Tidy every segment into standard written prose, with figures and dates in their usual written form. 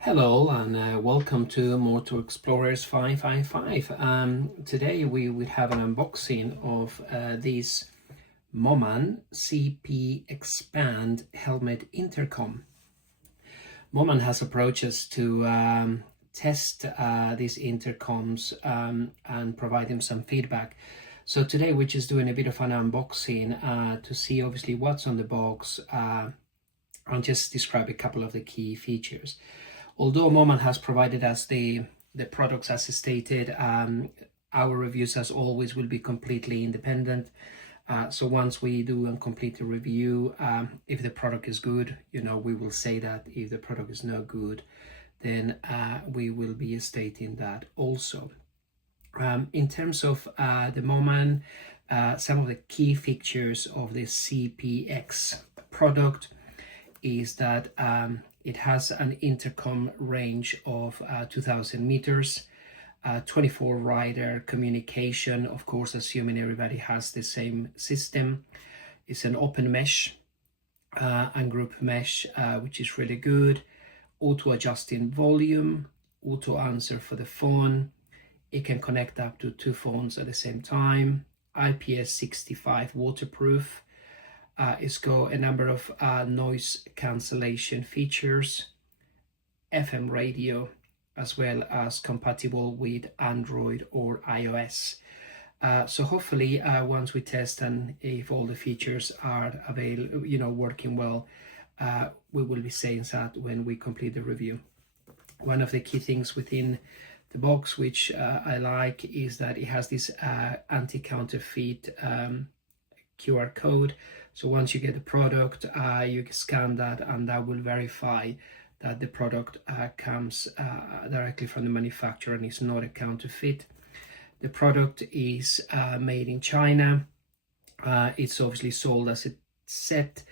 Hello and welcome to Motor Explorers 555. Today we will have an unboxing of this MOMAN CP-XPAND helmet intercom. MOMAN has approached us to test these intercoms and provide them some feedback. So today we're just doing a bit of an unboxing to see obviously what's on the box and just describe a couple of the key features. Although MOMAN has provided us the products as stated, our reviews as always will be completely independent. So once we do and complete the review, if the product is good, we will say that. If the product is no good, then we will be stating that also. In terms of the MOMAN, some of the key features of the CP-X product is that it has an intercom range of 2000 meters, 24 rider communication, of course, assuming everybody has the same system. It's an open mesh and group mesh, which is really good. Auto adjusting volume, auto answer for the phone. It can connect up to 2 phones at the same time. IPS65 waterproof. It's got a number of noise cancellation features, FM radio, as well as compatible with Android or iOS. So hopefully once we test and if all the features are available, working well, we will be saying that when we complete the review. One of the key things within the box which I like is that it has this anti-counterfeit QR code. So once you get the product, you can scan that and that will verify that the product comes directly from the manufacturer and is not a counterfeit. The product is made in China. It's obviously sold as a set,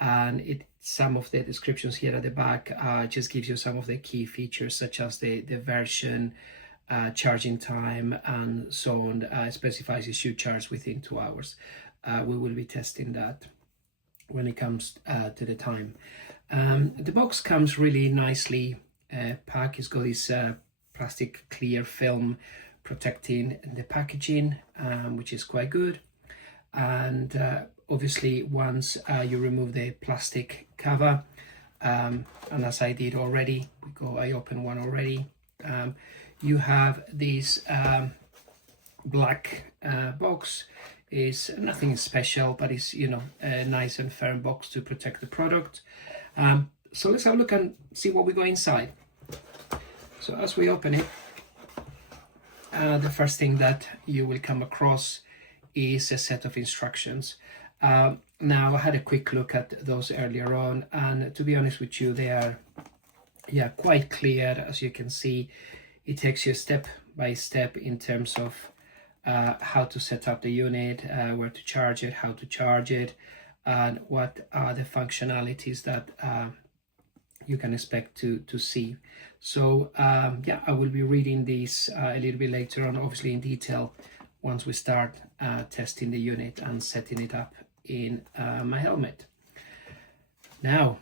and some of the descriptions here at the back just gives you some of the key features, such as the version, charging time, and so on. Specifies it should charge within 2 hours. We will be testing that when it comes to the time. The box comes really nicely packed. It's got this plastic clear film protecting the packaging, which is quite good. And obviously once you remove the plastic cover, and as I did already, I opened one already, you have this black box. Is nothing special, but it's a nice and firm box to protect the product. So let's have a look and see what we got inside. So as we open it, the first thing that you will come across is a set of instructions. Now I had a quick look at those earlier on, and to be honest with you, they are quite clear. As you can see, it takes you step by step in terms of how to set up the unit, where to charge it, how to charge it, and what are the functionalities that you can expect to see. So I will be reading these a little bit later on, obviously in detail, once we start testing the unit and setting it up in my helmet. Now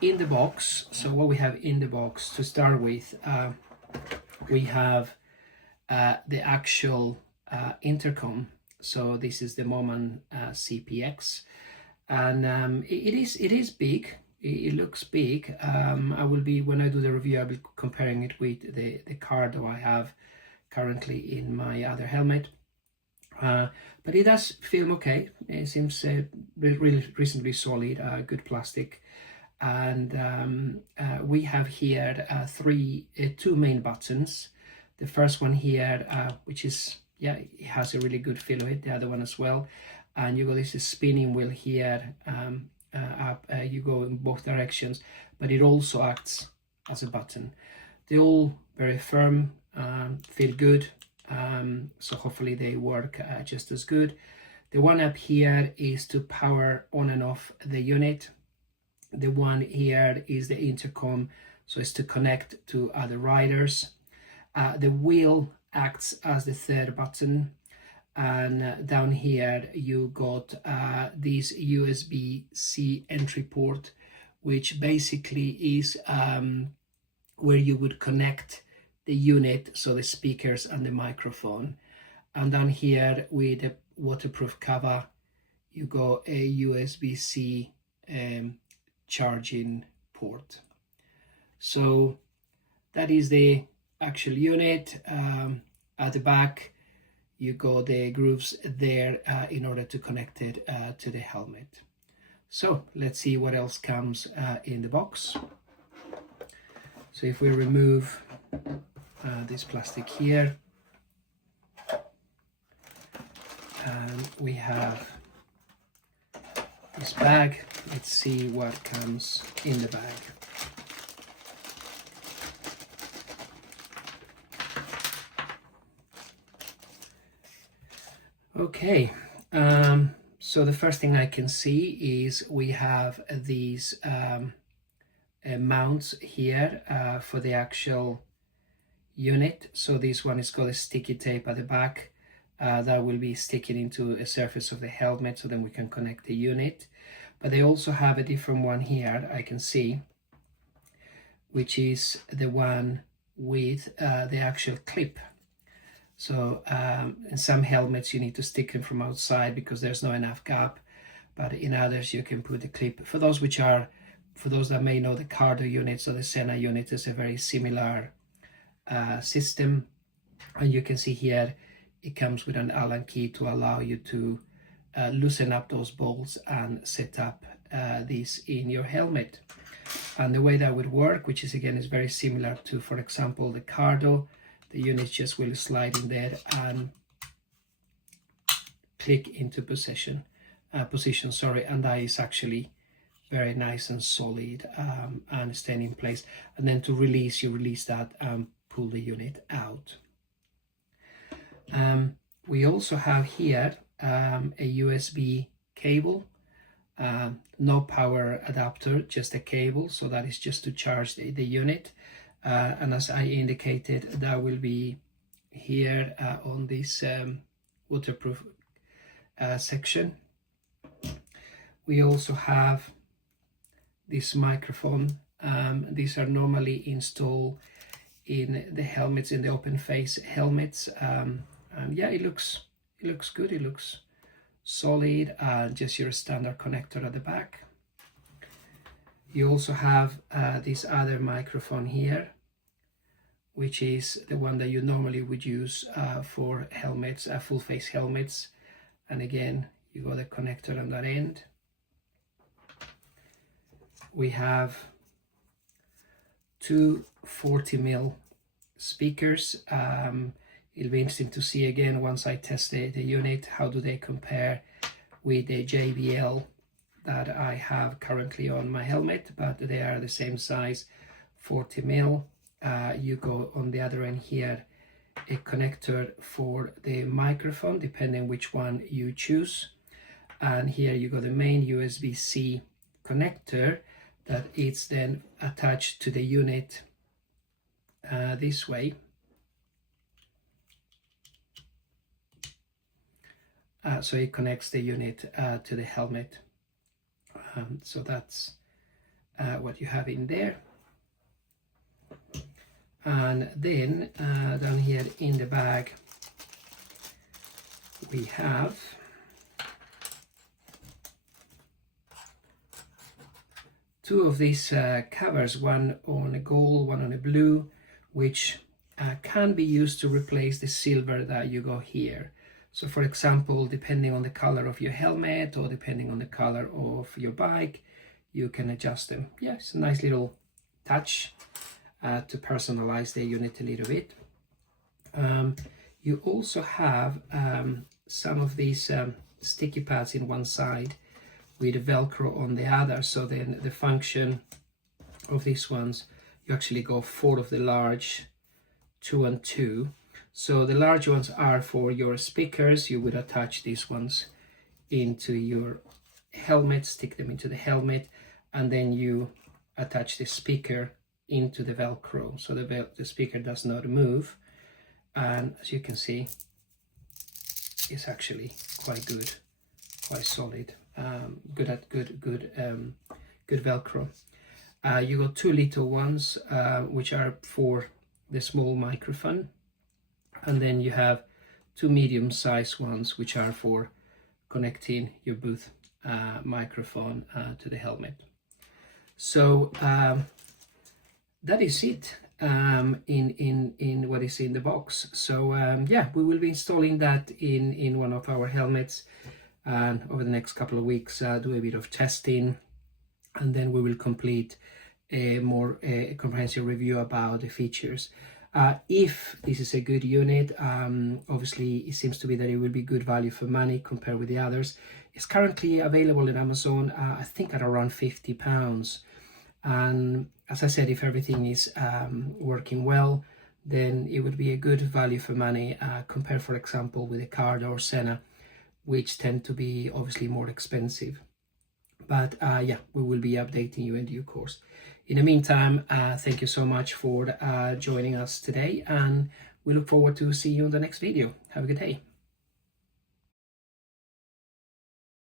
in the box, so what we have in the box to start with, we have the actual intercom. So this is the MOMAN CP-X, and it is big. It looks big. I will be, when I do the review, I'll be comparing it with the card that I have currently in my other helmet. But it does feel okay. It seems really reasonably solid, good plastic. And we have here two main buttons. The first one here, which is, it has a really good feel of it, the other one as well. And you got this spinning wheel here, up, you go in both directions, but it also acts as a button. They're all very firm, feel good, so hopefully they work just as good. The one up here is to power on and off the unit. The one here is the intercom, so it's to connect to other riders. The wheel acts as the third button, and down here you got this USB-C entry port, which basically is where you would connect the unit, so the speakers and the microphone. And down here with the waterproof cover, you got a USB-C charging port. So that is the actual unit. At the back, you got the grooves there in order to connect it to the helmet. So let's see what else comes in the box. So if we remove this plastic here, and we have this bag, let's see what comes in the bag. Okay, so the first thing I can see is we have these mounts here for the actual unit. So this one is got a sticky tape at the back that will be sticking into a surface of the helmet, so then we can connect the unit. But they also have a different one here I can see, which is the one with the actual clip. So in some helmets you need to stick them from outside because there's not enough gap, but in others you can put the clip. For those that may know the Cardo units or the Sena unit is a very similar system, and you can see here it comes with an Allen key to allow you to loosen up those bolts and set up these in your helmet. And the way that would work, which is again is very similar to, for example, the Cardo, the unit just will slide in there and click into position, and that is actually very nice and solid and staying in place. And then to release, you release that and pull the unit out. We also have here a USB cable, no power adapter, just a cable, so that is just to charge the unit. And as I indicated, that will be here on this waterproof section. We also have this microphone. These are normally installed in the helmets, in the open face helmets. Yeah, it looks good, it looks solid. Just your standard connector at the back. You also have this other microphone here, which is the one that you normally would use for helmets, full face helmets. And again, you got the connector on that end. We have two 40mm speakers. It'll be interesting to see again once I test the unit, how do they compare with the JBL that I have currently on my helmet, but they are the same size, 40mm. You go on the other end here, a connector for the microphone, depending which one you choose. And here you got the main USB-C connector that is then attached to the unit this way. So it connects the unit to the helmet. So that's what you have in there. And then down here in the bag we have two of these covers, one on a gold, one on a blue, which can be used to replace the silver that you got here. So for example, depending on the color of your helmet or depending on the color of your bike, you can adjust them. Yeah, it's a nice little touch to personalize the unit a little bit. You also have some of these sticky pads in one side with Velcro on the other. So then the function of these ones, you actually go 4 of the large, 2 and 2. So the large ones are for your speakers. You would attach these ones into your helmet, stick them into the helmet, and then you attach the speaker into the Velcro, so the speaker does not move. And as you can see, it's actually quite good, quite solid, good Velcro. You got 2 little ones, which are for the small microphone, and then you have 2 medium-sized ones, which are for connecting your booth microphone to the helmet. So that is it in what is in the box. So yeah, we will be installing that in one of our helmets, and over the next couple of weeks do a bit of testing, and then we will complete a more comprehensive review about the features. If this is a good unit, obviously it seems to be that it will be good value for money compared with the others. It's currently available in Amazon, I think at around £50. And as I said, if everything is working well, then it would be a good value for money compared, for example, with a Card or Senna, which tend to be obviously more expensive. But yeah, we will be updating you in due course. In the meantime, thank you so much for joining us today, and we look forward to seeing you on the next video. Have a good day.